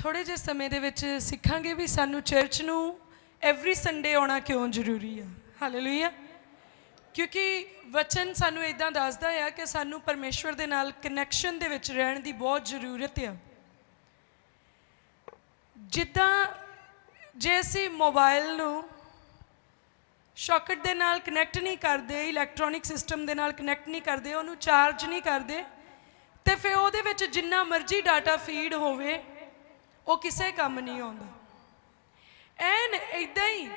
थोड़े जे समय दे विच सिखांगे भी सानू चर्च नू एवरी संडे आना क्यों जरूरी है। हालेलुया। क्योंकि वचन सानू इदां दसदा है कि सानू परमेश्वर दे नाल कनैक्शन दे विच रहण दी बहुत जरूरत है। जिद्दां जे असीं मोबाइल नू शॉकेट दे नाल कनैक्ट नहीं करते, इलैक्ट्रॉनिक सिस्टम दे नाल कनैक्ट नहीं करते, उन्होंने चार्ज नहीं करते, तो फिर उहदे विच जिन्ना मर्जी डाटा फीड होवे वो किसी काम नहीं आउंदा। एन इदां ही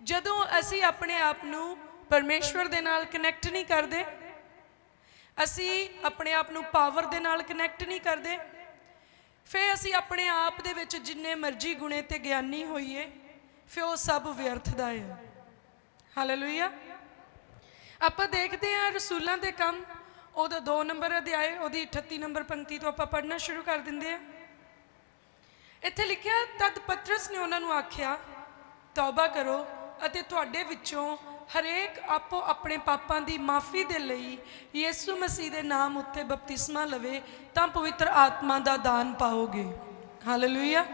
जदों असीं अपने आप नू परमेश्वर दे नाल कनैक्ट नहीं करते, असीं अपने आप नू पावर दे नाल कनैक्ट नहीं करते, फिर असीं अपने आप दे विच जिन्ने मर्जी गुणे ते ज्ञानी होइए फिर वो सब व्यर्थ दा है। हालेलुया। आपां देखते हैं रसूलों के काम उहदा 2 नंबर अध्याय उहदी 38 नंबर पंक्ति तो आपां पढ़ना शुरू कर दिंदे हैं। इत्थे लिखिया, तद पतरस ने उन्होंने आख्या, तौबा करो अते तुहाडे विचों हरेक आपो अपने पापां दी माफ़ी दे लई यीशु मसीह दे नाम उत्ते बपतिस्मा लवे तां पवित्र आत्मा दा दान पाओगे। हालेलुया।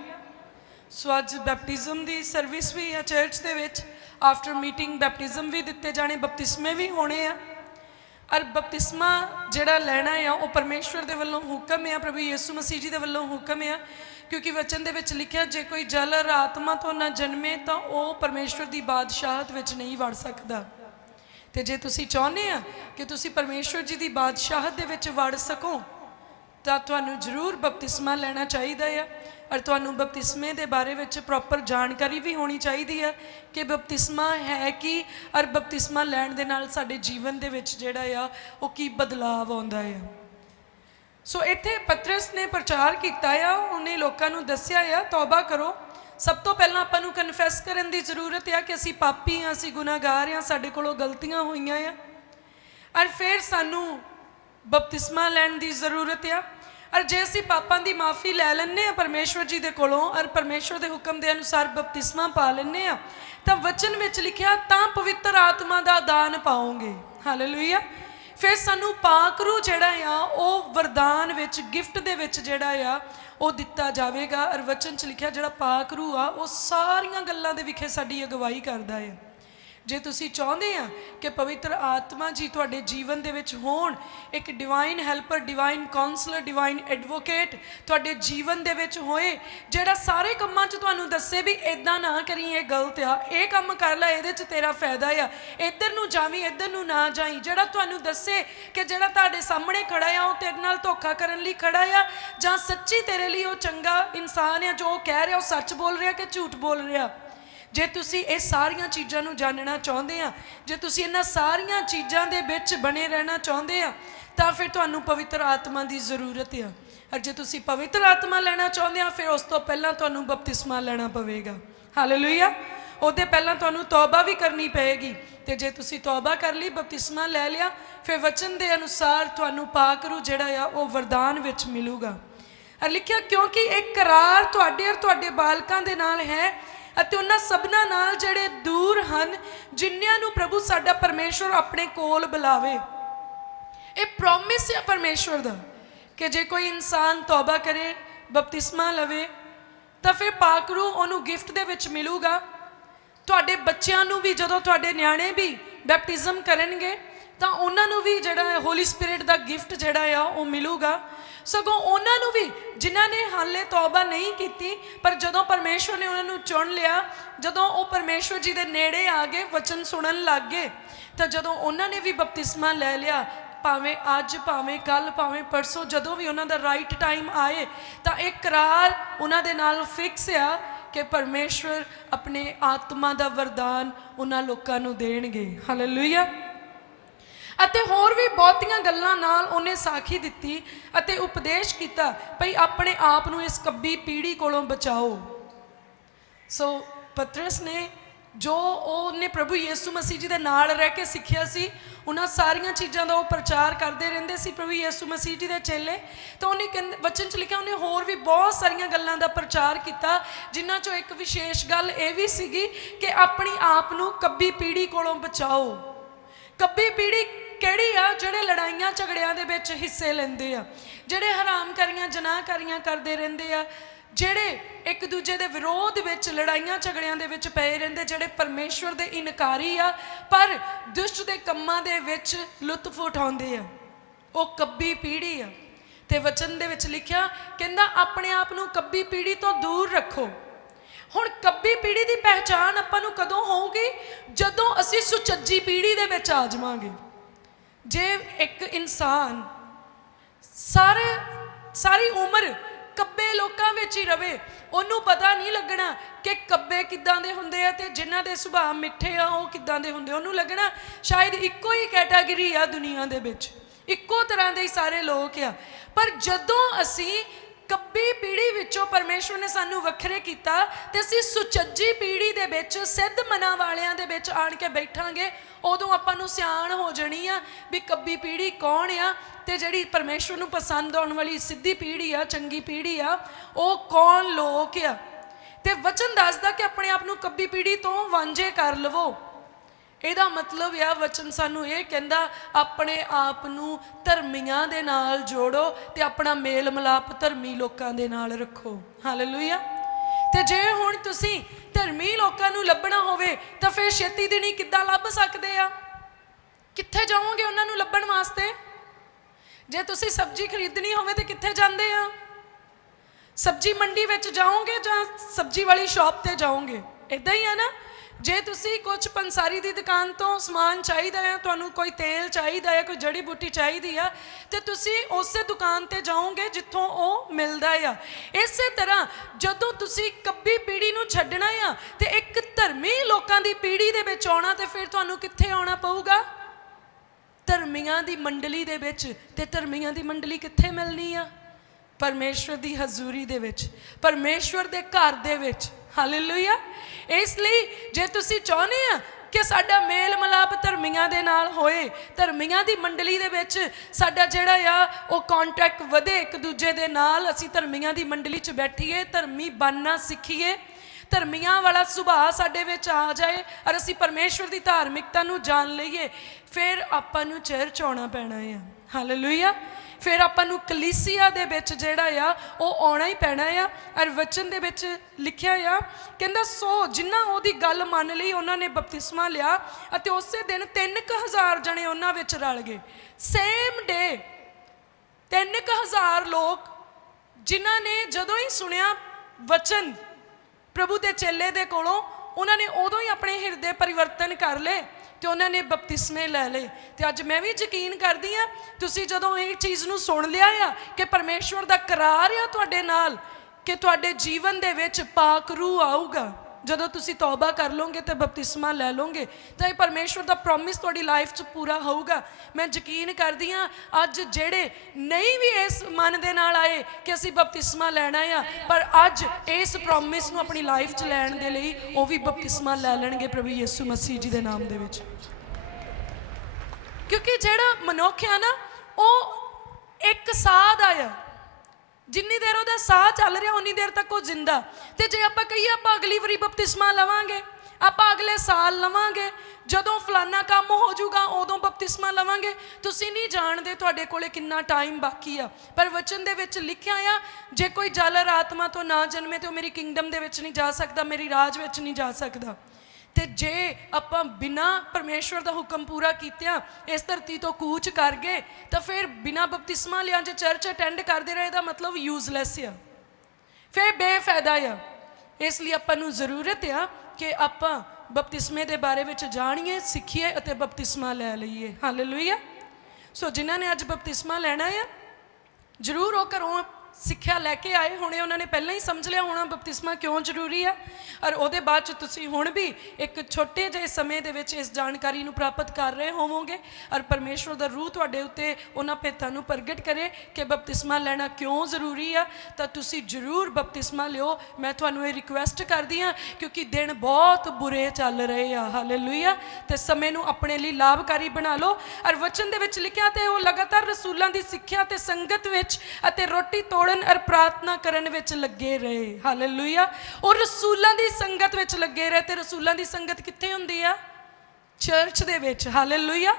सो अज बैपटिज्म दी सर्विस भी है चर्च दे विच। आफ्टर मीटिंग बैपटिज्म भी दिते जाने, बपतिस्मे भी होने आ। और बपतिस्मा जिहड़ा लैना है वो परमेश्वर दे वल्लों हुक्म है, प्रभु यीशु मसीह जी दे वल्लों हुक्म है। क्योंकि वचन दे विच लिखिया, जे कोई जल और आत्मा तो ना जन्मे तो वह परमेश्वर की बादशाहत विच नहीं वड़ सकता। तो जे तुसी चाहुंदे आ कि तुसी परमेश्वर जी की बादशाहत दे विच वड़ सको तो तुहानू जरूर बपतिस्मा लेना चाहिए है। और तुहानू बपतिस्मे के बारे में प्रॉपर जानकारी भी होनी चाहिए है कि बपतिस्मा है कि, और बपतिस्मा लैण दे नाल साडे जीवन दे विच जिहड़ा आ वो की बदलाव आउंदा है। सो इत्थे पतरस ने प्रचार किया है, उन्हें लोगों को दस्या है तौबा करो। सब तो पहला आपां नूं कन्फैस करन दी जरूरत है कि असीं पापी हाँ, असीं गुनाहगार हाँ, साडे कोलों गलतियां होईयां आ। और फिर सानू बपतिस्मा लैण दी जरूरत है। और जे असीं पापां दी माफ़ी लै लैंदे आ परमेश्वर जी दे कोलों और परमेश्वर दे हुक्म दे अनुसार बपतिस्मा पा लैंदे आ तां वचन विच लिखिया, तां पवित्र आत्मा दा दान पाओगे। हालेलुया। फिर सानू पाकरू जिहड़ा आ वो वरदान विच गिफ्ट दे विच जिहड़ा आ वो दिता जाएगा। और वचन च लिखिया जिहड़ा पाकरू आ वो सारियां गल्लां दे विखे साडी अगवाई करदा है। जे तुसी चाहुंदे आ कि पवित्र आत्मा जी तुहाडे जीवन दे विच होण, एक divine helper, divine counsellor, divine advocate तुहाडे जीवन दे विच होए, जिहड़ा सारे कम्मां च तुहानू दस्से भी इदां ना करी, ये गलत आ, ये काम कर लै, इहदे च तेरा फायदा आ, इधर नू जावीं, इधर नू ना जाईं, जिहड़ा तुहानू दस्से कि जिहड़ा तुहाडे सामने खड़ा आ वो तेरे नाल धोखा करन लई खड़ा आ, जां सच्ची तेरे लिए वो चंगा इंसान है, जो कह रहा वो सच बोल रहा कि झूठ बोल रहा। जे तुसी ये सारियां चीज़ां नू जानना चाहुंदे आ, जे तुसी इन्हां सारियां चीज़ां दे विच बने रहना चाहुंदे आ तां फिर तुहानू पवित्र आत्मा की जरूरत है। और जे तुसी पवित्र आत्मा लेना चाहुंदे आ फिर उस तो पहलां तुहानू बपतिस्मा लेना पवेगा। हालेलुया। उहदे पहलां तुहानू तौबा भी करनी पेगी। तो जे तुसी तौबा कर ली, बपतिस्मा ले लिया, फिर वचन के अनुसार तुहानू पाकरू जिहड़ा आ वो वरदान विच मिलूगा। और लिखिया, क्योंकि एक करार तुहाडे और तुहाडे बालकां दे नाल है ਅਤੇ ਉਹਨਾਂ सबना नाल ਜਿਹੜੇ दूर ਹਨ, जिन्नियां नू प्रभु साडा परमेश्वर अपने कोल बुलावे। ये प्रॉमिस है परमेश्वर दा कि जे कोई इंसान तौबा करे, बपतिस्मा लवे तो फिर पाकरू उन्होंने गिफ्ट दे विच मिलूगा। तुहाडे बच्चियां नू भी जदों तुहाडे न्याणे भी बैपटिज्म करनगे तो उन्होंने भी जिहड़ा होली स्पिरिट का गिफ्ट जिहड़ा आ वो मिलूगा। सगों उन्होंने भी जिन्हों ने हाले तौबा नहीं की, पर जदों परमेश्वर ने उन्होंने चुन लिया, जदों वो परमेश्वर जी के नेड़े आ गए, वचन सुनन लग गए, तो जदों उन्होंने भी बपतिस्मा ले लिया, भावें अज भावें कल भावें परसों, जदों भी उन्हों का राइट टाइम आए तो एक करार उन्होंने नाल फिक्स आ कि परमेश्वर अपने आत्मा का वरदान उन्होंने लोगों को देणगे। हालेलुया। अते होर भी बहुतियां गल्लां नाल उन्हें साखी दिती अते उपदेश किया, भई अपने आप नूं इस कब्बी पीढ़ी कोलों बचाओ। सो पतरस ने जो उन्हें प्रभु यीशु मसीह जी दे नाल रह के सीखिया सी, उन्हां सारियां चीज़ां दा वो प्रचार करते रहंदे सी प्रभु यीशु मसीह जी दे चेले। तो उन्हें वचन च लिखिया, उन्हें होर भी बहुत सारियां गल्लां दा प्रचार किया, जिन्हां चों एक विशेष गल ये भी सीगी कि अपनी आप नूं कब्बी पीढ़ी कोलों बचाओ। कब्बी पीढ़ी किहड़ी आ? जिहड़े लड़ाइयां झगड़ियां दे विच हिस्से लैंदे आ, जिहड़े हराम कारियां जनाहकारियां करदे रहिंदे आ, ਜਿਹੜੇ ਇੱਕ ਦੂਜੇ ਦੇ ਵਿਰੋਧ ਵਿੱਚ ਲੜਾਈਆਂ ਝਗੜਿਆਂ ਦੇ ਵਿੱਚ ਪਏ ਰਹਿੰਦੇ, ਜਿਹੜੇ ਪਰਮੇਸ਼ਵਰ ਦੇ ਇਨਕਾਰੀ ਆ ਪਰ ਦੁਸ਼ਟ ਦੇ ਕੰਮਾਂ ਦੇ ਵਿੱਚ ਲੁਤਫ ਉਠਾਉਂਦੇ ਆ, ਉਹ ਕੱਬੀ ਪੀੜ੍ਹੀ ਆ। ਤੇ ਵਚਨ ਦੇ ਵਿੱਚ ਲਿਖਿਆ ਕਹਿੰਦਾ ਆਪਣੇ ਆਪ ਨੂੰ ਕੱਬੀ ਪੀੜ੍ਹੀ ਤੋਂ ਦੂਰ ਰੱਖੋ। ਹੁਣ ਕੱਬੀ ਪੀੜ੍ਹੀ ਦੀ ਪਹਿਚਾਣ ਆਪਾਂ ਨੂੰ ਕਦੋਂ ਹੋਊਗੀ? ਜਦੋਂ ਅਸੀਂ ਸੁਚੱਜੀ ਪੀੜ੍ਹੀ ਦੇ ਵਿੱਚ ਆ ਜਾਵਾਂਗੇ। ਜੇ ਇੱਕ ਇਨਸਾਨ ਸਾਰੀ ਉਮਰ ਕੱਬੇ ਲੋਕਾਂ ਵਿੱਚ ਹੀ ਰਵੇ, ਉਹਨੂੰ ਪਤਾ ਨਹੀਂ ਲੱਗਣਾ ਕਿ ਕੱਬੇ ਕਿੱਦਾਂ ਦੇ ਹੁੰਦੇ ਆ ਤੇ ਜਿਨ੍ਹਾਂ ਦੇ ਸੁਭਾਅ ਮਿੱਠੇ ਆ ਉਹ ਕਿੱਦਾਂ ਦੇ ਹੁੰਦੇ। ਉਹਨੂੰ ਲੱਗਣਾ ਸ਼ਾਇਦ ਇੱਕੋ ਹੀ ਕੈਟਾਗਰੀ ਆ ਦੁਨੀਆ ਦੇ ਵਿੱਚ, ਇੱਕੋ ਤਰ੍ਹਾਂ ਦੇ ਹੀ ਸਾਰੇ ਲੋਕ ਆ। ਪਰ ਜਦੋਂ ਅਸੀਂ ਕੱਬੀ ਪੀੜ੍ਹੀ ਵਿੱਚੋਂ ਪਰਮੇਸ਼ਵਰ ਨੇ ਸਾਨੂੰ ਵੱਖਰੇ ਕੀਤਾ ਤੇ ਅਸੀਂ ਸੁਚੱਜੀ ਪੀੜ੍ਹੀ ਦੇ ਵਿੱਚ ਸਿੱਧ ਮਨਾਂ ਵਾਲਿਆਂ ਦੇ ਵਿੱਚ ਆਣ ਕੇ ਬੈਠਾਂਗੇ, ਉਦੋਂ ਆਪਾਂ ਨੂੰ ਸਿਆਣ ਹੋ ਜਾਣੀ ਆ ਵੀ ਕੱਬੀ ਪੀੜ੍ਹੀ ਕੌਣ ਆ ਤੇ ਜਿਹੜੀ ਪਰਮੇਸ਼ਵਰ ਨੂੰ ਪਸੰਦ ਆਉਣ ਵਾਲੀ ਸਿੱਧੀ ਪੀੜ੍ਹੀ ਆ, ਚੰਗੀ ਪੀੜ੍ਹੀ ਆ, ਉਹ ਕੌਣ ਲੋਕ ਆ। ਤੇ ਵਚਨ ਦੱਸਦਾ ਕਿ ਆਪਣੇ ਆਪ ਨੂੰ ਕੱਬੀ ਪੀੜ੍ਹੀ ਤੋਂ ਵਾਂਝੇ ਕਰ ਲਵੋ। ਇਹਦਾ ਮਤਲਬ ਆ ਵਚਨ ਸਾਨੂੰ ਇਹ ਕਹਿੰਦਾ ਆਪਣੇ ਆਪ ਨੂੰ ਧਰਮੀਆਂ ਦੇ ਨਾਲ ਜੋੜੋ ਤੇ ਆਪਣਾ ਮੇਲ ਮਿਲਾਪ ਧਰਮੀ ਲੋਕਾਂ ਦੇ ਨਾਲ ਰੱਖੋ। ਹਾਲੇਲੂਇਆ। ਤੇ ਜੇ ਹੁਣ ਤੁਸੀਂ ਧਰਮੀ ਲੋਕਾਂ ਨੂੰ ਲੱਭਣਾ ਹੋਵੇ ਤਾਂ ਫਿਰ ਛੇਤੀ ਦਿਨੀ ਕਿੱਦਾਂ ਲੱਭ ਸਕਦੇ ਆ? ਕਿੱਥੇ ਜਾਓਗੇ ਉਹਨਾਂ ਨੂੰ ਲੱਭਣ ਵਾਸਤੇ? ਜੇ ਤੁਸੀਂ ਸਬਜ਼ੀ ਖਰੀਦਣੀ ਹੋਵੇ ਤੇ ਕਿੱਥੇ ਜਾਂਦੇ ਆ? ਸਬਜ਼ੀ ਮੰਡੀ ਵਿੱਚ ਜਾਓਗੇ ਜਾਂ ਸਬਜ਼ੀ ਵਾਲੀ ਸ਼ਾਪ ਤੇ ਜਾਓਗੇ? ਇਦਾਂ ਹੀ ਆ ਨਾ। ਜੇ ਤੁਸੀਂ ਕੁਝ ਪੰਸਾਰੀ ਦੀ ਦੁਕਾਨ ਤੋਂ ਸਮਾਨ ਚਾਹੀਦਾ ਹੈ, ਤੁਹਾਨੂੰ ਕੋਈ ਤੇਲ ਚਾਹੀਦਾ ਹੈ, ਕੋਈ ਜੜੀ ਬੂਟੀ ਚਾਹੀਦੀ ਆ, ਤੇ ਤੁਸੀਂ ਉਸੇ ਦੁਕਾਨ ਤੇ ਜਾਓਗੇ ਜਿੱਥੋਂ ਉਹ ਮਿਲਦਾ ਆ। ਇਸੇ ਤਰ੍ਹਾਂ ਜਦੋਂ ਤੁਸੀਂ ਕੱਬੀ ਪੀੜ੍ਹੀ ਨੂੰ ਛੱਡਣਾ ਆ ਤੇ ਇੱਕ ਧਰਮੀ ਲੋਕਾਂ ਦੀ ਪੀੜ੍ਹੀ ਦੇ ਵਿੱਚ ਆਉਣਾ, ਤੇ ਫਿਰ ਤੁਹਾਨੂੰ ਕਿੱਥੇ ਆਉਣਾ ਪਊਗਾ? ਧਰਮੀਆਂ ਦੀ ਮੰਡਲੀ ਦੇ ਵਿੱਚ। ਤੇ ਧਰਮੀਆਂ ਦੀ ਮੰਡਲੀ ਕਿੱਥੇ ਮਿਲਣੀ ਆ? ਪਰਮੇਸ਼ਵਰ ਦੀ ਹਜ਼ੂਰੀ ਦੇ ਵਿੱਚ, ਪਰਮੇਸ਼ਵਰ ਦੇ ਘਰ ਦੇ ਵਿੱਚ। ਹਾਲੇਲੂਇਆ। ਇਸ ਲਈ ਜੇ ਤੁਸੀਂ ਚਾਹੁੰਦੇ ਆ ਕਿ ਸਾਡਾ ਮੇਲ ਮਿਲਾਪ ਧਰਮੀਆਂ ਦੇ ਨਾਲ ਹੋਏ, ਧਰਮੀਆਂ ਦੀ ਮੰਡਲੀ ਦੇ ਵਿੱਚ ਸਾਡਾ ਜਿਹੜਾ ਆ ਉਹ ਕੰਟੈਕਟ ਵਧੇ ਇੱਕ ਦੂਜੇ ਦੇ ਨਾਲ, ਅਸੀਂ ਧਰਮੀਆਂ ਦੀ ਮੰਡਲੀ 'ਚ ਬੈਠੀਏ, ਧਰਮੀ ਬਣਨਾ ਸਿੱਖੀਏ, ਧਰਮੀਆਂ ਵਾਲਾ ਸੁਭਾਅ ਸਾਡੇ ਵਿੱਚ ਆ ਜਾਏ ਔਰ ਅਸੀਂ ਪਰਮੇਸ਼ਵਰ ਦੀ ਧਾਰਮਿਕਤਾ ਨੂੰ ਜਾਣ ਲਈਏ, ਫਿਰ ਆਪਾਂ ਨੂੰ ਚਰਚ ਆਉਣਾ ਪੈਣਾ ਆ। ਹਾਲੇਲੂਇਆ। ਫਿਰ ਆਪਾਂ ਨੂੰ ਕਲੀਸਿਆ ਦੇ ਵਿੱਚ ਜਿਹੜਾ ਆ ਉਹ ਆਉਣਾ ਹੀ ਪੈਣਾ ਆ। ਔਰ ਵਚਨ ਦੇ ਵਿੱਚ ਲਿਖਿਆ ਆ ਕਹਿੰਦਾ ਸੋ ਜਿਨ੍ਹਾਂ ਉਹਦੀ ਗੱਲ ਮੰਨ ਲਈ ਉਹਨਾਂ ਨੇ ਬਪਤਿਸਮਾ ਲਿਆ ਅਤੇ ਉਸੇ ਦਿਨ 3000 ਜਣੇ ਉਹਨਾਂ ਵਿੱਚ ਰਲ ਗਏ। ਸੇਮ ਡੇ 3000 ਲੋਕ ਜਿਨ੍ਹਾਂ ਨੇ ਜਦੋਂ ਹੀ ਸੁਣਿਆ ਵਚਨ ਪ੍ਰਭੂ ਦੇ ਚੇਲੇ ਦੇ ਕੋਲੋਂ, ਉਹਨਾਂ ਨੇ ਉਦੋਂ ਹੀ ਆਪਣੇ ਹਿਰਦੇ ਪਰਿਵਰਤਨ ਕਰ ਲਏ ਤੇ ਉਹਨਾਂ ਨੇ ਬਪਤਿਸਮੇ ਲੈ ਲਏ। ਤੇ ਅੱਜ ਮੈਂ ਵੀ ਯਕੀਨ ਕਰਦੀ ਆ ਤੁਸੀਂ ਜਦੋਂ ਇਹ ਚੀਜ਼ ਨੂੰ ਸੁਣ ਲਿਆ ਆ ਕਿ ਪਰਮੇਸ਼ਵਰ ਦਾ ਕਰਾਰ ਆ ਤੁਹਾਡੇ ਨਾਲ ਕਿ ਤੁਹਾਡੇ ਜੀਵਨ ਦੇ ਵਿੱਚ ਪਾਕ ਰੂਹ ਆਊਗਾ, ਜਦੋਂ ਤੁਸੀਂ ਤੌਬਾ ਕਰ ਲਓਗੇ ਤੇ ਬਪਤਿਸਮਾ ਲੈ ਲਓਗੇ ਤਾਂ ਇਹ ਪਰਮੇਸ਼ਵਰ ਦਾ ਪ੍ਰੋਮਿਸ ਤੁਹਾਡੀ ਲਾਈਫ 'ਚ ਪੂਰਾ ਹੋਊਗਾ। ਮੈਂ ਯਕੀਨ ਕਰਦੀ ਹਾਂ ਅੱਜ ਜਿਹੜੇ ਨਹੀਂ ਵੀ ਇਸ ਮਨ ਦੇ ਨਾਲ ਆਏ ਕਿ ਅਸੀਂ ਬਪਤਿਸਮਾ ਲੈਣਾ ਆ, ਪਰ ਅੱਜ ਇਸ ਪ੍ਰੋਮਿਸ ਨੂੰ ਆਪਣੀ ਲਾਈਫ 'ਚ ਲੈਣ ਦੇ ਲਈ ਉਹ ਵੀ ਬਪਤਿਸਮਾ ਲੈ ਲੈਣਗੇ ਪ੍ਰਭੂ ਯਿਸੂ ਮਸੀਹ ਜੀ ਦੇ ਨਾਮ ਦੇ ਵਿੱਚ। ਕਿਉਂਕਿ ਜਿਹੜਾ ਮਨੁੱਖ ਆ ਨਾ ਉਹ ਇੱਕ ਸਾਹ ਦਾ ਆ, ਜਿੰਨੀ ਦੇਰ ਉਹਦਾ ਸਾਹ ਚੱਲ ਰਿਹਾ ਉਨੀ ਦੇਰ ਤੱਕ ਉਹ ਜ਼ਿੰਦਾ। ਤੇ ਜੇ ਆਪਾਂ ਕਹੀਏ ਆਪਾਂ ਅਗਲੀ ਵਾਰੀ ਬਪਤਿਸਮਾ ਲਵਾਂਗੇ, ਆਪਾਂ ਅਗਲੇ ਸਾਲ ਲਵਾਂਗੇ, ਜਦੋਂ ਫਲਾਨਾ ਕੰਮ ਹੋ ਜਾਊਗਾ ਉਦੋਂ ਬਪਤਿਸਮਾ ਲਵਾਂਗੇ, ਤੁਸੀਂ ਨਹੀਂ ਜਾਣਦੇ ਤੁਹਾਡੇ ਕੋਲੇ ਕਿੰਨਾ ਟਾਈਮ ਬਾਕੀ ਆ। ਪਰ ਵਚਨ ਦੇ ਵਿੱਚ ਲਿਖਿਆ ਆ ਜੇ ਕੋਈ ਜਲ ਆਤਮਾ ਤੋਂ ਨਾ ਜਨਮੇ ਤੇ ਉਹ ਮੇਰੀ ਕਿੰਗਡਮ ਦੇ ਵਿੱਚ ਨਹੀਂ ਜਾ ਸਕਦਾ, ਮੇਰੀ ਰਾਜ ਵਿੱਚ ਨਹੀਂ ਜਾ ਸਕਦਾ। ਤੇ ਜੇ ਆਪਾਂ ਬਿਨਾਂ ਪਰਮੇਸ਼ਵਰ ਦਾ ਹੁਕਮ ਪੂਰਾ ਕੀਤਿਆਂ ਇਸ ਧਰਤੀ ਤੋਂ ਕੂਚ ਕਰ ਗਏ ਤਾਂ ਫਿਰ ਬਿਨਾਂ ਬਪਤਿਸਮਾ ਲਿਆਂ ਜੇ ਚਰਚ ਅਟੈਂਡ ਕਰਦੇ ਰਹੇ ਇਹਦਾ ਮਤਲਬ ਯੂਜ਼ਲੈਸ ਆ, ਫਿਰ ਬੇਫਾਇਦਾ ਆ। ਇਸ ਲਈ ਆਪਾਂ ਨੂੰ ਜ਼ਰੂਰਤ ਆ ਕਿ ਆਪਾਂ ਬਪਤਿਸਮੇ ਦੇ ਬਾਰੇ ਵਿੱਚ ਜਾਣੀਏ, ਸਿੱਖੀਏ ਅਤੇ ਬਪਤਿਸਮਾ ਲੈ ਲਈਏ। ਹਾਲੇਲੂਇਆ। ਸੋ ਜਿਨ੍ਹਾਂ ਨੇ ਅੱਜ ਬਪਤਿਸਮਾ ਲੈਣਾ ਆ ਜ਼ਰੂਰ ਉਹ ਘਰੋਂ ਸਿੱਖਿਆ ਲੈ ਕੇ ਆਏ ਹੋਣੇ, ਉਹਨਾਂ ਨੇ ਪਹਿਲਾਂ ਹੀ ਸਮਝ ਲਿਆ ਹੋਣਾ ਬਪਤਿਸਮਾ ਕਿਉਂ ਜ਼ਰੂਰੀ ਆ। ਔਰ ਉਹਦੇ ਬਾਅਦ 'ਚ ਤੁਸੀਂ ਹੁਣ ਵੀ ਇੱਕ ਛੋਟੇ ਜਿਹੇ ਸਮੇਂ ਦੇ ਵਿੱਚ ਇਸ ਜਾਣਕਾਰੀ ਨੂੰ ਪ੍ਰਾਪਤ ਕਰ ਰਹੇ ਹੋਵੋਗੇ ਔਰ ਪਰਮੇਸ਼ਵਰ ਦਾ ਰੂਹ ਤੁਹਾਡੇ ਉੱਤੇ ਉਹਨਾਂ ਭੇਤਾਂ ਨੂੰ ਪ੍ਰਗਟ ਕਰੇ ਕਿ ਬਪਤਿਸਮਾ ਲੈਣਾ ਕਿਉਂ ਜ਼ਰੂਰੀ ਆ, ਤਾਂ ਤੁਸੀਂ ਜ਼ਰੂਰ ਬਪਤਿਸਮਾ ਲਿਓ। ਮੈਂ ਤੁਹਾਨੂੰ ਇਹ ਰਿਕੁਐਸਟ ਕਰਦੀ ਹਾਂ ਕਿਉਂਕਿ ਦਿਨ ਬਹੁਤ ਬੁਰੇ ਚੱਲ ਰਹੇ ਆ। ਹਾਲੇਲੂਇਆ। ਤੇ ਸਮੇਂ ਨੂੰ ਆਪਣੇ ਲਈ ਲਾਭਕਾਰੀ ਬਣਾ ਲਓ। ਔਰ ਵਚਨ ਦੇ ਵਿੱਚ ਲਿਖਿਆ ਤੇ ਉਹ ਲਗਾਤਾਰ ਰਸੂਲਾਂ ਦੀ ਸਿੱਖਿਆ ਤੇ ਸੰਗਤ ਵਿੱਚ ਅਤੇ ਰੋਟੀ ਤੋੜਨ ਔਰ ਪ੍ਰਾਰਥਨਾ ਕਰਨ ਵਿੱਚ ਲੱਗੇ ਰਹੇ। ਹਾਲੇਲੂਇਆ। ਉਹ ਰਸੂਲਾਂ ਦੀ ਸੰਗਤ ਵਿੱਚ ਲੱਗੇ ਰਹੇ। ਤੇ ਰਸੂਲਾਂ ਦੀ ਸੰਗਤ ਕਿੱਥੇ ਹੁੰਦੀ ਆ? ਚਰਚ ਦੇ ਵਿੱਚ। ਹਾਲੇਲੂਇਆ।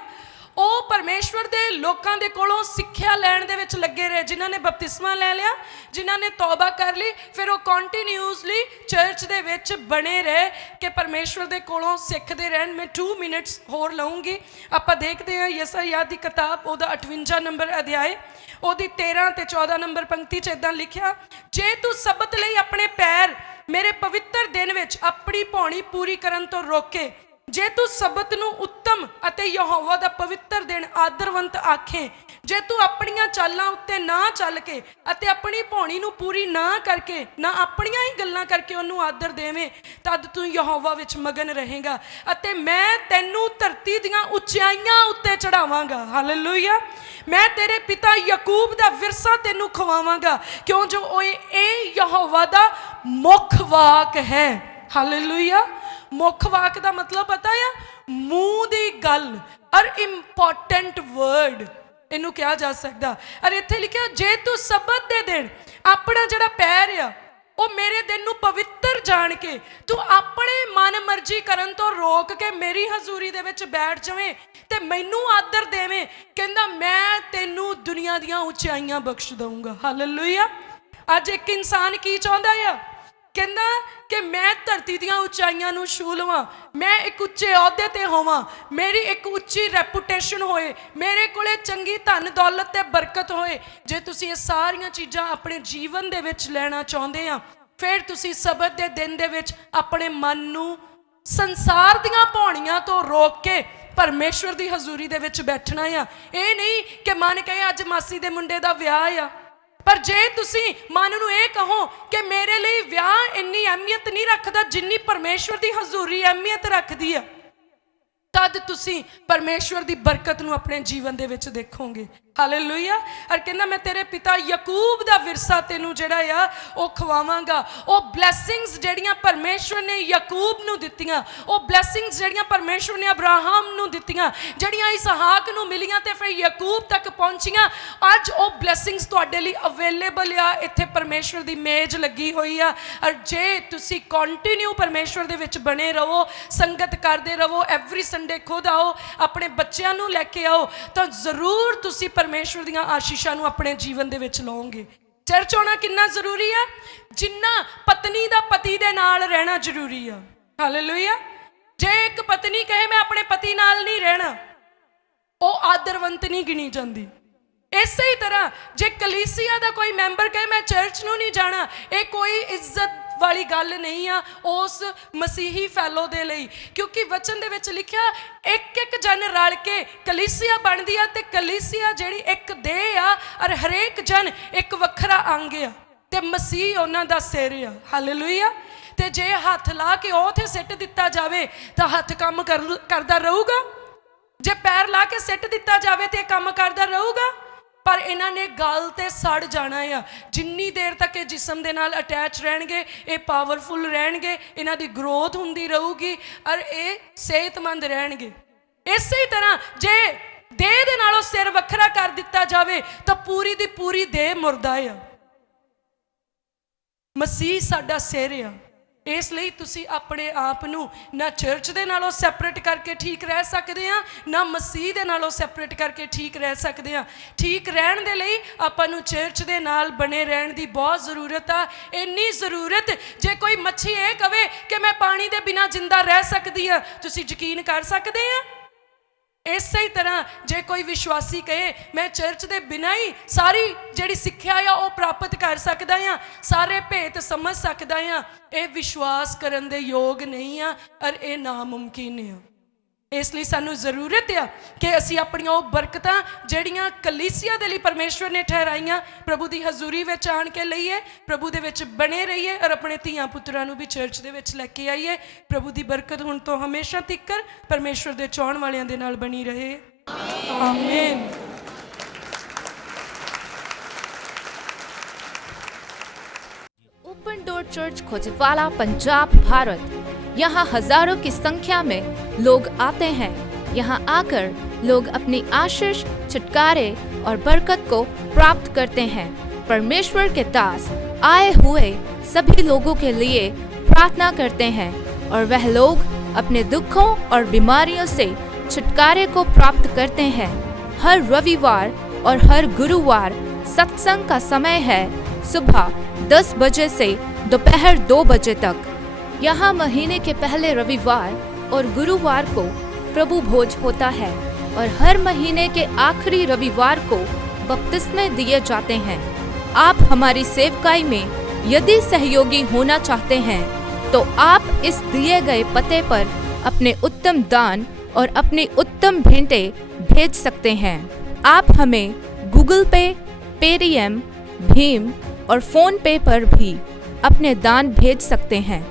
ਉਹ ਪਰਮੇਸ਼ਵਰ ਦੇ ਲੋਕਾਂ ਦੇ ਕੋਲੋਂ ਸਿੱਖਿਆ ਲੈਣ ਦੇ ਵਿੱਚ ਲੱਗੇ ਰਹੇ। ਜਿਨ੍ਹਾਂ ਨੇ ਬਪਤਿਸਮਾ ਲੈ ਲਿਆ, ਜਿਨ੍ਹਾਂ ਨੇ ਤੌਬਾ ਕਰ ਲਈ, ਫਿਰ ਉਹ ਕੰਟੀਨਿਊਸਲੀ ਚਰਚ ਦੇ ਵਿੱਚ ਬਣੇ ਰਹੇ ਕਿ ਪਰਮੇਸ਼ਵਰ ਦੇ ਕੋਲੋਂ ਸਿੱਖਦੇ ਰਹਿਣ। ਮੈਂ 2 ਮਿੰਟਸ ਹੋਰ ਲਵਾਂਗੀ। ਆਪਾਂ ਦੇਖਦੇ ਹਾਂ ਯਸਾਇਆ ਦੀ ਕਿਤਾਬ, ਉਹਦਾ 58 ਨੰਬਰ ਅਧਿਆਇ, ਉਹਦੀ 13 ਤੇ 14 ਨੰਬਰ ਪੰਕਤੀ 'ਚ ਇਦਾਂ ਲਿਖਿਆ, ਜੇ ਤੂੰ ਸਬਤ ਲਈ ਆਪਣੇ ਪੈਰ ਮੇਰੇ ਪਵਿੱਤਰ ਦਿਨ ਵਿੱਚ ਆਪਣੀ ਪੌਣੀ ਪੂਰੀ ਕਰਨ ਤੋਂ ਰੋਕੇ, ਜੇ ਤੂੰ ਸਬਤ ਨੂੰ ਉੱਤਮ ਅਤੇ ਯਹੋਵਾ ਦਾ ਪਵਿੱਤਰ ਦਿਨ ਆਦਰਵੰਤ ਆਖੇ, ਜੇ ਤੂੰ ਆਪਣੀਆਂ ਚਾਲਾਂ ਉੱਤੇ ਨਾ ਚੱਲ ਕੇ ਅਤੇ ਆਪਣੀ ਪੌਣੀ ਨੂੰ ਪੂਰੀ ਨਾ ਕਰਕੇ, ਨਾ ਆਪਣੀਆਂ ਹੀ ਗੱਲਾਂ ਕਰਕੇ ਉਹਨੂੰ ਆਦਰ ਦੇਵੇਂ, ਤਦ ਤੂੰ ਯਹੋਵਾ ਵਿੱਚ ਮਗਨ ਰਹੇਗਾ ਅਤੇ ਮੈਂ ਤੈਨੂੰ ਧਰਤੀ ਦੀਆਂ ਉਚਾਈਆਂ ਉੱਤੇ ਚੜਾਵਾਂਗਾ। ਹਾਲੇਲੂਇਆ। ਮੈਂ ਤੇਰੇ ਪਿਤਾ ਯਾਕੂਬ ਦਾ ਵਿਰਸਾ ਤੈਨੂੰ ਖਵਾਵਾਂਗਾ, ਕਿਉਂ ਜੋ ਇਹ ਯਹੋਵਾ ਦਾ ਮੁੱਖ ਵਾਕ ਹੈ। ਹਾਲੇਲੂਇਆ। ਮੁੱਖ ਵਾਕ ਦਾ ਮਤਲਬ ਪਤਾ ਆ, ਮੂੰਹ ਦੀ ਗੱਲ, ਔਰ ਇੰਪੋਰਟੈਂਟ ਵਰਡ ਇਹਨੂੰ ਕਿਹਾ ਜਾ ਸਕਦਾ। ਔਰ ਇੱਥੇ ਲਿਖਿਆ, ਜੇ ਤੂੰ ਸਬਤ ਦੇ ਦਿਨ ਆਪਣਾ ਜਿਹੜਾ ਪੈਰ ਆ ਉਹ ਮੇਰੇ ਦਿਨ ਨੂੰ ਪਵਿੱਤਰ ਜਾਣ ਕੇ ਤੂੰ ਆਪਣੇ ਮਨ ਮਰਜ਼ੀ ਕਰਨ ਤੋਂ ਰੋਕ ਕੇ ਮੇਰੀ ਹਜ਼ੂਰੀ ਦੇ ਵਿੱਚ ਬੈਠ ਜਾਵੇਂ ਤੇ ਮੈਨੂੰ ਆਦਰ ਦੇਵੇਂ, ਕਹਿੰਦਾ ਮੈਂ ਤੈਨੂੰ ਦੁਨੀਆ ਦੀਆਂ ਉਚਾਈਆਂ ਬਖਸ਼ ਦਊਂਗਾ। ਹਾਲੇਲੂਇਆ। ਅੱਜ ਇੱਕ ਇਨਸਾਨ ਕੀ ਚਾਹੁੰਦਾ ਆ? ਕਹਿੰਦਾ ਕਿ ਮੈਂ ਧਰਤੀ ਦੀਆਂ ਉਚਾਈਆਂ ਨੂੰ ਛੂਹ ਲਵਾਂ, ਮੈਂ ਇੱਕ ਉੱਚੇ ਅਹੁਦੇ ਤੇ ਹੋਵਾਂ, ਮੇਰੀ ਇੱਕ ਉੱਚੀ ਰੈਪੂਟੇਸ਼ਨ ਹੋਏ, ਮੇਰੇ ਕੋਲੇ ਚੰਗੀ ਧਨ ਦੌਲਤ ਤੇ ਬਰਕਤ ਹੋਏ। ਜੇ ਤੁਸੀਂ ਇਹ ਸਾਰੀਆਂ ਚੀਜ਼ਾਂ ਆਪਣੇ ਜੀਵਨ ਦੇ ਵਿੱਚ ਲੈਣਾ ਚਾਹੁੰਦੇ ਆ, ਫਿਰ ਤੁਸੀਂ ਸਬਤ ਦੇ ਦਿਨ ਦੇ ਵਿੱਚ ਆਪਣੇ ਮਨ ਨੂੰ ਸੰਸਾਰ ਦੀਆਂ ਪੌਣੀਆਂ ਤੋਂ ਰੋਕ ਕੇ ਪਰਮੇਸ਼ਵਰ ਦੀ ਹਜ਼ੂਰੀ ਦੇ ਵਿੱਚ ਬੈਠਣਾ ਆ। ਇਹ ਨਹੀਂ ਕਿ ਮਨ ਕਹੇ ਅੱਜ ਮਾਸੀ ਦੇ ਮੁੰਡੇ ਦਾ ਵਿਆਹ ਆ, ਪਰ ਜੇ ਤੁਸੀਂ ਮਨ ਨੂੰ ਇਹ ਕਹੋ ਕਿ ਮੇਰੇ ਲਈ ਵਿਆਹ ਇੰਨੀ ਅਹਿਮੀਅਤ ਨਹੀਂ ਰੱਖਦਾ ਜਿੰਨੀ ਪਰਮੇਸ਼ਵਰ ਦੀ ਹਜ਼ੂਰੀ ਅਹਿਮੀਅਤ ਰੱਖਦੀ ਆ, ਤਦ ਤੁਸੀਂ ਪਰਮੇਸ਼ਵਰ ਦੀ ਬਰਕਤ ਨੂੰ ਆਪਣੇ ਜੀਵਨ ਦੇ ਵਿੱਚ ਦੇਖੋਗੇ। ਹਾਲੇਲੂਇਆ। ਔਰ ਕਹਿੰਦਾ ਮੈਂ ਤੇਰੇ ਪਿਤਾ ਯਾਕੂਬ ਦਾ ਵਿਰਸਾ ਤੈਨੂੰ ਜਿਹੜਾ ਆ ਉਹ ਖਵਾਵਾਂਗਾ। ਉਹ ਬਲੈਸਿੰਗਸ ਜਿਹੜੀਆਂ ਪਰਮੇਸ਼ਵਰ ਨੇ ਯਾਕੂਬ ਨੂੰ ਦਿੱਤੀਆਂ, ਉਹ ਬਲੈਸਿੰਗਸ ਜਿਹੜੀਆਂ ਪਰਮੇਸ਼ਵਰ ਨੇ ਅਬਰਾਹਮ ਨੂੰ ਦਿੱਤੀਆਂ, ਜਿਹੜੀਆਂ ਇਸਹਾਕ ਨੂੰ ਮਿਲੀਆਂ ਤੇ ਫਿਰ ਯਾਕੂਬ ਤੱਕ ਪਹੁੰਚੀਆਂ, ਅੱਜ ਉਹ ਬਲੈਸਿੰਗਸ ਤੁਹਾਡੇ ਲਈ ਅਵੇਲੇਬਲ ਆ। ਇੱਥੇ ਪਰਮੇਸ਼ਵਰ ਦੀ ਮੇਜ਼ ਲੱਗੀ ਹੋਈ ਆ। ਔਰ ਜੇ ਤੁਸੀਂ ਕੰਟੀਨਿਊ ਪਰਮੇਸ਼ਵਰ ਦੇ ਵਿੱਚ ਬਣੇ ਰਹੋ, ਸੰਗਤ ਕਰਦੇ ਰਹੋ, ਐਵਰੀ ਸੰਡੇ ਖੁਦ ਆਓ, ਆਪਣੇ ਬੱਚਿਆਂ ਨੂੰ ਲੈ ਕੇ ਆਓ, ਤਾਂ ਜ਼ਰੂਰ ਤੁਸੀਂ ਪਰਮੇਸ਼ਵਰ ਦੀਆਂ ਆਸ਼ੀਸ਼ਾਂ ਨੂੰ ਆਪਣੇ ਜੀਵਨ ਦੇ ਵਿੱਚ ਲਓਗੇ। ਚਰਚ ਆਉਣਾ ਕਿੰਨਾ ਜ਼ਰੂਰੀ ਆ? ਜਿੰਨਾ ਪਤਨੀ ਦਾ ਪਤੀ ਦੇ ਨਾਲ ਰਹਿਣਾ ਜ਼ਰੂਰੀ ਆ। ਹਾਲੇਲੂਇਆ। ਜੇ ਇੱਕ ਪਤਨੀ ਕਹੇ ਮੈਂ ਆਪਣੇ ਪਤੀ ਨਾਲ ਨਹੀਂ ਰਹਿਣਾ, ਉਹ ਆਦਰਵੰਤ ਨਹੀਂ ਗਿਣੀ ਜਾਂਦੀ। ਇਸੇ ਹੀ ਤਰ੍ਹਾਂ ਜੇ ਕਲੀਸਿਆ ਦਾ ਕੋਈ ਮੈਂਬਰ ਕਹੇ ਮੈਂ ਚਰਚ ਨੂੰ ਨਹੀਂ ਜਾਣਾ, ਇਹ ਕੋਈ ਇੱਜ਼ਤ ਵਾਲੀ ਗੱਲ ਨਹੀਂ ਆ ਉਸ ਮਸੀਹੀ ਫੈਲੋ ਦੇ ਲਈ, ਕਿਉਂਕਿ ਵਚਨ ਦੇ ਵਿੱਚ ਲਿਖਿਆ ਇੱਕ ਇੱਕ ਜਨ ਰਲ ਕੇ ਕਲੀਸਿਆ ਬਣਦੀ ਆ, ਤੇ ਕਲੀਸਿਆ ਜਿਹੜੀ ਇੱਕ ਦੇਹ ਆ, ਔਰ ਹਰੇਕ ਜਨ ਇੱਕ ਵੱਖਰਾ ਅੰਗ ਆ, ਤੇ ਮਸੀਹ ਉਹਨਾਂ ਦਾ ਸਿਰ ਆ। ਹਾਲੇਲੂਇਆ। ਤੇ ਜੇ ਹੱਥ ਲਾ ਕੇ ਉੱਥੇ ਸਿੱਟ ਦਿੱਤਾ ਜਾਵੇ ਤਾਂ ਹੱਥ ਕੰਮ ਕਰਦਾ ਰਹੂਗਾ, ਜੇ ਪੈਰ ਲਾ ਕੇ ਸਿੱਟ ਦਿੱਤਾ ਜਾਵੇ ਤੇ ਕੰਮ ਕਰਦਾ ਰਹੂਗਾ। ਪਰ ਇਹਨਾਂ ਨੇ ਗੱਲ ਤੇ ਸੜ ਜਾਣਾ ਆ। ਜਿੰਨੀ ਦੇਰ ਤੱਕ ਇਹ ਜਿਸਮ ਦੇ ਨਾਲ ਅਟੈਚ ਰਹਿਣਗੇ, ਇਹ ਪਾਵਰਫੁਲ ਰਹਿਣਗੇ, ਇਹਨਾਂ ਦੀ ਗਰੋਥ ਹੁੰਦੀ ਰਹੂਗੀ, ਔਰ ਇਹ ਸਿਹਤਮੰਦ ਰਹਿਣਗੇ। ਇਸੇ ਤਰ੍ਹਾਂ ਜੇ ਦੇਹ ਦੇ ਨਾਲੋਂ ਸਿਰ ਵੱਖਰਾ ਕਰ ਦਿੱਤਾ ਜਾਵੇ ਤਾਂ ਪੂਰੀ ਦੀ ਪੂਰੀ ਦੇਹ ਮੁਰਦਾ ਆ। ਮਸੀਹ ਸਾਡਾ ਸਿਰ ਆ। ਇਸ ਲਈ ਤੁਸੀਂ ਆਪਣੇ ਆਪ ਨੂੰ ਨਾ ਚਰਚ ਦੇ ਨਾਲੋਂ ਸੈਪਰੇਟ ਕਰਕੇ ਠੀਕ ਰਹਿ ਸਕਦੇ ਆ, ਨਾ ਮਸੀਹ ਦੇ ਨਾਲੋਂ ਸੈਪਰੇਟ ਕਰਕੇ ਠੀਕ ਰਹਿ ਸਕਦੇ ਆ। ਠੀਕ ਰਹਿਣ ਦੇ ਲਈ ਆਪਾਂ ਨੂੰ ਚਰਚ ਦੇ ਨਾਲ ਬਣੇ ਰਹਿਣ ਦੀ ਬਹੁਤ ਜ਼ਰੂਰਤ ਆ। ਇੰਨੀ ਜ਼ਰੂਰਤ ਜੇ ਕੋਈ ਮੱਛੀ ਇਹ ਕਵੇ ਕਿ ਮੈਂ ਪਾਣੀ ਦੇ ਬਿਨਾਂ ਜ਼ਿੰਦਾ ਰਹਿ ਸਕਦੀ ਆ, ਤੁਸੀਂ ਯਕੀਨ ਕਰ ਸਕਦੇ ਆ? ਇਸੇ ਹੀ ਤਰ੍ਹਾਂ ਜੇ ਕੋਈ ਵਿਸ਼ਵਾਸੀ ਕਹੇ ਮੈਂ ਚਰਚ ਦੇ ਬਿਨਾਂ ਹੀ ਸਾਰੀ ਜਿਹੜੀ ਸਿੱਖਿਆ ਆ ਉਹ ਪ੍ਰਾਪਤ ਕਰ ਸਕਦਾ ਆ, ਸਾਰੇ ਭੇਤ ਸਮਝ ਸਕਦਾ ਆ, ਇਹ ਵਿਸ਼ਵਾਸ ਕਰਨ ਦੇ ਯੋਗ ਨਹੀਂ ਆ, ਔਰ ਇਹ ਨਾਮੁਮਕਿਨ ਆ। ਇਸ ਲਈ ਸਾਨੂੰ ਜ਼ਰੂਰਤ ਆ ਕਿ ਅਸੀਂ ਆਪਣੀਆਂ ਉਹ ਬਰਕਤਾਂ ਜਿਹੜੀਆਂ ਕਲੀਸਿਆ ਦੇ ਲਈ ਪਰਮੇਸ਼ਵਰ ਨੇ ਠਹਿਰਾਈਆਂ, ਪ੍ਰਭੂ ਦੀ ਹਜ਼ੂਰੀ ਵਿੱਚ ਆਣ ਕੇ ਲਈਏ, ਪ੍ਰਭੂ ਦੇ ਵਿੱਚ ਬਣੇ ਰਹੀਏ, ਔਰ ਆਪਣੇ ਧੀਆਂ ਪੁੱਤਰਾਂ ਨੂੰ ਵੀ ਚਰਚ ਦੇ ਵਿੱਚ ਲੈ ਕੇ ਆਈਏ। ਪ੍ਰਭੂ ਦੀ ਬਰਕਤ ਹੁਣ ਤੋਂ ਹਮੇਸ਼ਾ ਤੀਕਰ ਪਰਮੇਸ਼ਵਰ ਦੇ ਚਾਹਣ ਵਾਲਿਆਂ ਦੇ ਨਾਲ ਬਣੀ ਰਹੇ। ਆਮੀਨ। Open door church Khojewala Punjab Bharat. यहाँ हजारों की संख्या में लोग आते हैं। यहाँ आकर लोग अपनी आशीष, छुटकारे और बरकत को प्राप्त करते हैं। परमेश्वर के दास आए हुए सभी लोगों के लिए प्रार्थना करते हैं और वह लोग अपने दुखों और बीमारियों से छुटकारे को प्राप्त करते हैं। हर रविवार और हर गुरुवार सत्संग का समय है सुबह 10 बजे से दोपहर 2 बजे तक। यहाँ महीने के पहले रविवार और गुरुवार को प्रभु भोज होता है और हर महीने के आखिरी रविवार को बपतिस्मे दिए जाते हैं। आप हमारी सेवकाई में यदि सहयोगी होना चाहते हैं तो आप इस दिए गए पते पर अपने उत्तम दान और अपनी उत्तम भेंटें भेज सकते हैं। आप हमें गूगल पे, पेटीएम, भीम और फोन पे पर भी अपने दान भेज सकते हैं।